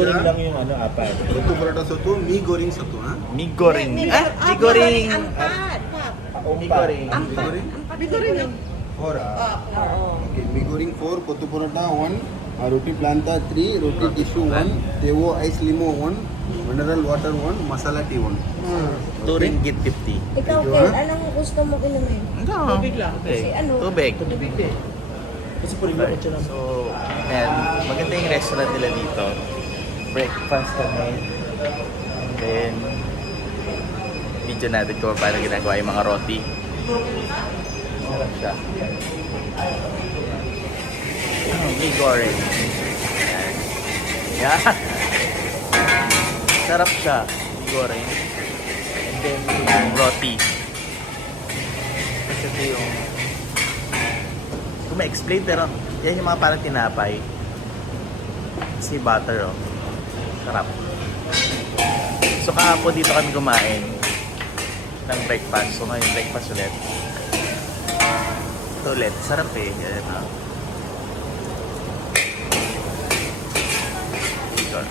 goreng lang yung ano, apat. Putu paratha satu, mie goreng satu, ha? Mie goreng. Mie Mie goreng. Empat, Pak. Mie goreng. Empat. goreng? Empat Mie goreng. 4. Oo. Okay, mie goreng 4, putu paratha 1, roti planta 3, roti tissue 1, tewo ice limo 1, mineral water 1, masala tea 1. 2 ringgit 50. Ikaw, Medyo, Ken, ha? anong gusto mo inumin? Tubig lang. Kasi ano? Tubig. Tubig eh. Kasi po rin ako siya ng... So, ayan, maganda yung restaurant nila dito. Breakfast kami. And then, video natin kung paano ginagawa yung mga roti. Sarap siya. Mie goreng. Ayan. Yan. Sarap siya. Mie goreng. And then, yung roti. Kasi ito yung kung ma-explain, pero yan yung mga parang tinapay. Si butter, oh. Sarap. So kahapon dito kami kumain ng breakfast. So ngayon breakfast ulit. Ito ulit. Sarap eh. Yan, oh. Ito.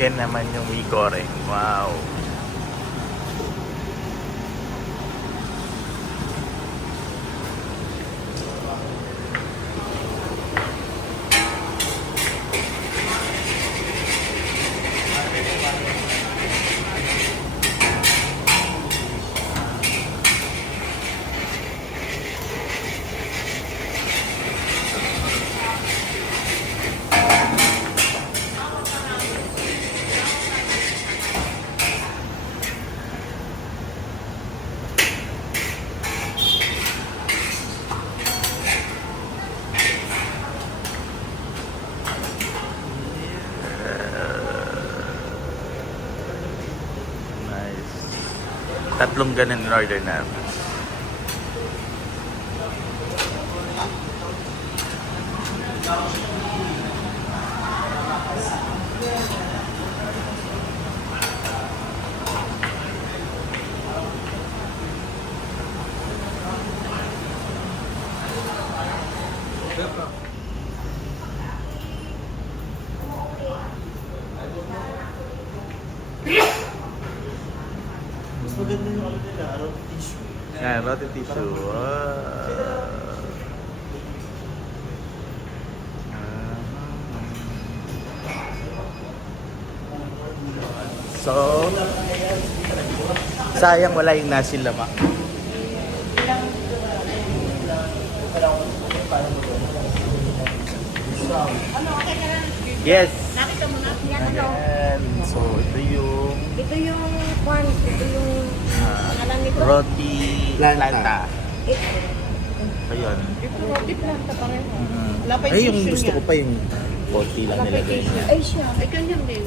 Yan naman yung mie goreng. Wow. Nice. Tatlong ganun in order namin. Mas maganda yung ano nila, roti tissue. Yan, roti tissue. So, sayang wala yung nasi lemak. Yes. Ayan. So, ito yung Ito yung corn, ito yung pangalan nito. roti Planta. planta. Ito. Ayun. Ito roti planta pareho. Wala pa Ay, yung tissue gusto niya. ko pa yung konti lang Wala pa nilagay tissue. niya. Ay siya, ay ganyan din.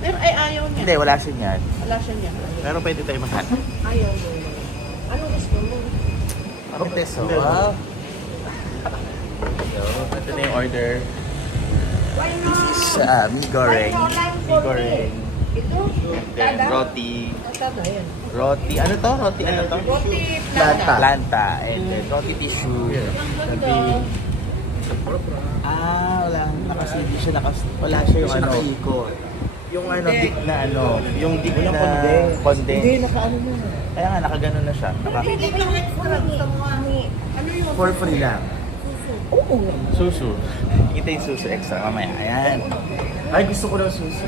Pero ay ayaw niya. Hindi, wala siya niyan. Wala siya niya. Pero pwede tayo maghanap. Ayaw mo. Anong gusto mo? Ako, Teso. Wow. So, ito na yung order. Why not? Mi goreng. Why not? Mi goreng. Ito? Then, Tada? roti. Tada, yan. Roti. Ano to? Roti ano to? Roti planta. Planta. And then, roti tissue. Ang ganda. Wala. Hindi siya wala siya yung ano. nakaikot. Yung ano, dik na ano. Yung dik Walang na condense. condense. Hindi, nakaano na. Kaya nga, nakaganon na siya. Hindi ba yung extra sa mga ano yung For free lang. Oo. Susu. Kita yung susu extra mamaya. Ayan. Ay, gusto ko ng susi.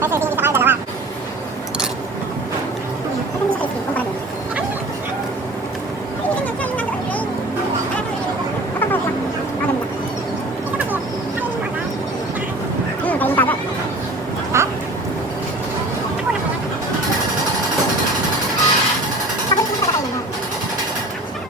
Kasi hindi sa kanya dalawa.